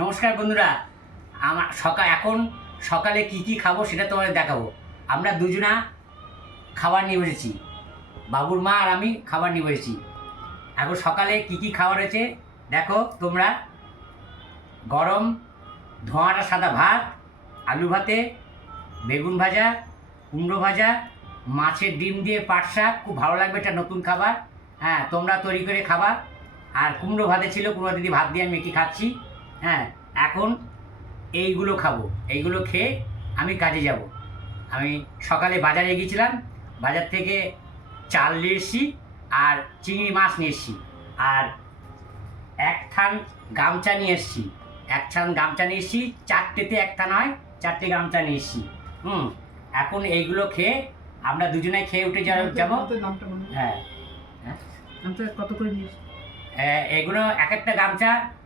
নমস্কার বন্ধুরা। আমার এখন সকালে কি কি খাবো সেটা তোমাদের দেখাবো। আমরা দুজনা খাবার নিয়ে বসেছি, বাবুর মা আর আমি খাবার নিয়ে বসেছি। এখন সকালে কি কি খাবার হয়েছে দেখো তোমরা। গরম ধোঁয়াটা সাদা ভাত, আলু ভাতে, বেগুন ভাজা, কুমড়ো ভাজা, মাছের ডিম দিয়ে পাট শাক, খুব ভালো লাগবে, এটা নতুন খাবার। হ্যাঁ, তোমরা তৈরি করে খাবা। আর কুমড়ো ভাতে ছিল, কুমড়ো দিদি ভাত দিয়ে আমি মেখে খাচ্ছি। হ্যাঁ, এখন এইগুলো খাবো, এইগুলো খেয়ে আমি কাজে যাব। আমি সকালে বাজারে গিয়েছিলাম, বাজার থেকে চাল নিয়ে এসেছি আর চিংড়ি মাছ নিয়ে এসেছি আর এক থান গামছা নিয়ে এসেছি। এক থান গামছা নিয়ে এসেছি, চারটেতে একটা নয়, চারটে গামছা নিয়ে এসেছি। এখন এইগুলো খেয়ে আমরা দুজনে খেয়ে উঠে যাবো। হ্যাঁ, কত করে নিয়েছি? এগুলো এক একটা গামছা